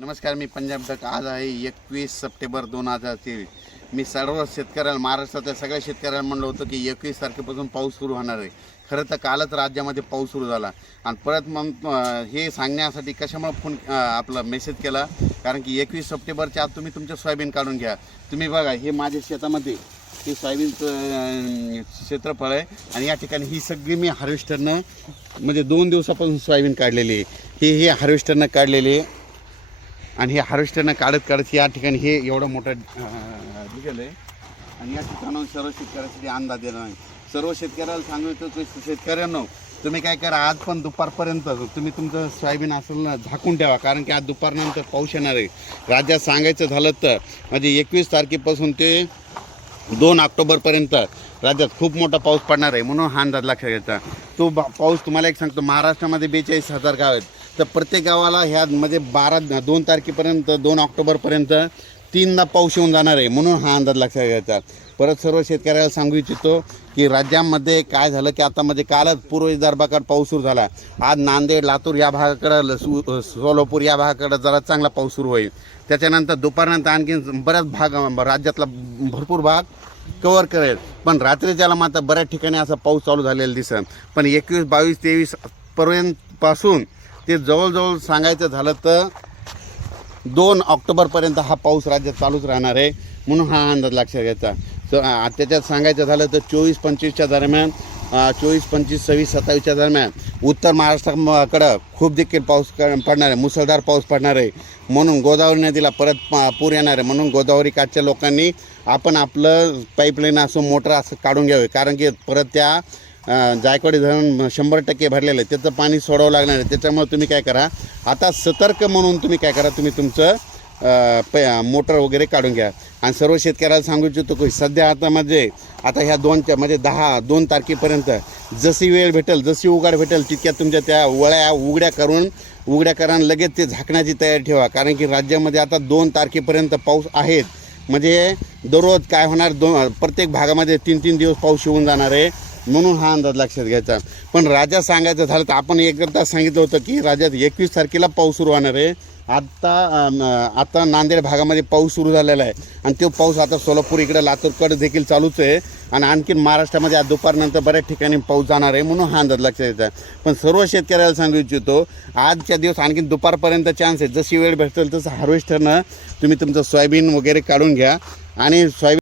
नमस्कार, मी पंजाब डक. आज आहे 21 सप्टेंबर 2023. मी सर्व शेतकऱ्याला, महाराष्ट्रातल्या सगळ्या शेतकऱ्यांना म्हणलं होतं की 21 तारखेपासून पाऊस सुरू होणार आहे. खरं तर कालच राज्यामध्ये पाऊस सुरू झाला आणि परत मग हे सांगण्यासाठी कशामुळे फोन आपला मेसेज केला, कारण की 21 सप्टेंबरच्या आत तुम्ही तुमचं सोयाबीन काढून घ्या. तुम्ही बघा, हे माझ्या शेतामध्ये हे सोयाबीनचं क्षेत्रफळ आहे आणि या ठिकाणी ही सगळी मी हार्वेस्टरनं म्हणजे 2 दिवसापासून सोयाबीन काढलेली आहे. हे हार्वेस्टरनं काढलेले आणि हे हार्वेस्टरनं काढत या ठिकाणी हे एवढं मोठं निघालं आहे. आणि या ठिकाणाहून सर्व शेतकऱ्यासाठी अंदाज देणार नाही. सर्व शेतकऱ्याला सांगितलं की शेतकऱ्यांनो, तुम्ही काय करा, आज पण दुपारपर्यंत तुम्ही तुमचं सोयाबीन असेल ना झाकून ठेवा, कारण की आज दुपारनंतर पाऊस येणार आहे. राज्यात सांगायचं झालं तर म्हणजे 21 तारखेपासून ते 2 ऑक्टोबरपर्यंत राज्यात खूप मोठा पाऊस पडणार आहे. म्हणून हा अंदाज लक्षात घ्यायचा. तो पाऊस तुम्हाला एक सांगतो, महाराष्ट्रामध्ये 42,000 गाव आहेत, तर प्रत्येक गावाला ह्या म्हणजे 2 तारखेपर्यंत 2 ऑक्टोबरपर्यंत 3दा पाऊस येऊन जाणार आहे. म्हणून हा अंदाज लक्षात घ्यायचा. परत सर्व शेतकऱ्याला सांगू इच्छितो की राज्यामध्ये काय झालं की आता म्हणजे कालच पूर्व विदर्भाकडे पाऊस सुरू झाला. आज नांदेड, लातूर या भागाकडं, सोलापूर या भागाकडं जरा चांगला पाऊस सुरू होईल. त्याच्यानंतर दुपारनंतर आणखी बऱ्याच भाग, राज्यातला भरपूर भाग कव्हर करेल. पण रात्रीच्याला मात्र बऱ्याच ठिकाणी असा पाऊस चालू झालेला दिसेल. पण 21, 22, 23 पर्यंतपासून ते जवळजवळ सांगायचं झालं तर 2 ऑक्टोबरपर्यंत हा पाऊस राज्यात चालूच राहणार आहे. म्हणून हा अंदाज लक्षात घ्यायचा. त्याच्यात सांगायचं झालं तर 24-25च्या दरम्यान, 24-25, 26-27च्या दरम्यान उत्तर महाराष्ट्राकडं खूप देखील पाऊस पडणार आहे, मुसळधार पाऊस पडणार आहे. म्हणून गोदावरी नदीला परत पूर येणार आहे. म्हणून गोदावरी काठच्या लोकांनी आपण आपलं पाईपलाईन असं मोटर असं काढून घ्यावे, कारण की परत त्या जायकवाडी धरण 100% भरलेलं आहे, त्याचं पाणी सोडावं लागणार आहे. त्याच्यामुळे तुम्ही काय करा, आता सतर्क म्हणून तुम्ही काय करा, तुम्ही तुमचं मोटर वगैरे काढून घ्या. आणि सर्व शेतकऱ्याला सांगू इच्छितो की सध्या आता ह्या 2 तारखेपर्यंत जशी वेळ भेटेल, जशी उघाड भेटेल, तितक्या तुमच्या त्या वळ्या उघड्या करा आणि लगेच ते झाकण्याची तयारी ठेवा. कारण की राज्यामध्ये आता 2 तारखेपर्यंत पाऊस आहेत. म्हणजे दररोज काय होणार, प्रत्येक भागामध्ये 3-3 दिवस पाऊस येऊन जाणार आहे. म्हणून हा अंदाज लक्षात घ्यायचा. पण राज्यात सांगायचं झालं तर आपण एकदा सांगितलं होतं की राज्यात 21 तारखेला पाऊस सुरू होणार आहे. आता नांदेड भागामध्ये पाऊस सुरू झालेला आहे आणि तो पाऊस आता सोलापूर इकडं लातूरकडे देखील चालूच आहे. आणि आणखीन महाराष्ट्रामध्ये आज दुपारनंतर बऱ्याच ठिकाणी पाऊस जाणार आहे. म्हणून हा अंदाज लक्षात घ्यायचा. पण सर्व शेतकऱ्याला सांगू इच्छितो, आजच्या दिवस आणखीन दुपारपर्यंत चान्स आहे. जशी वेळ भेटेल तसं हार्वेस्टरनं तुम्ही तुमचं सोयाबीन वगैरे काढून घ्या आणि सोयाबीन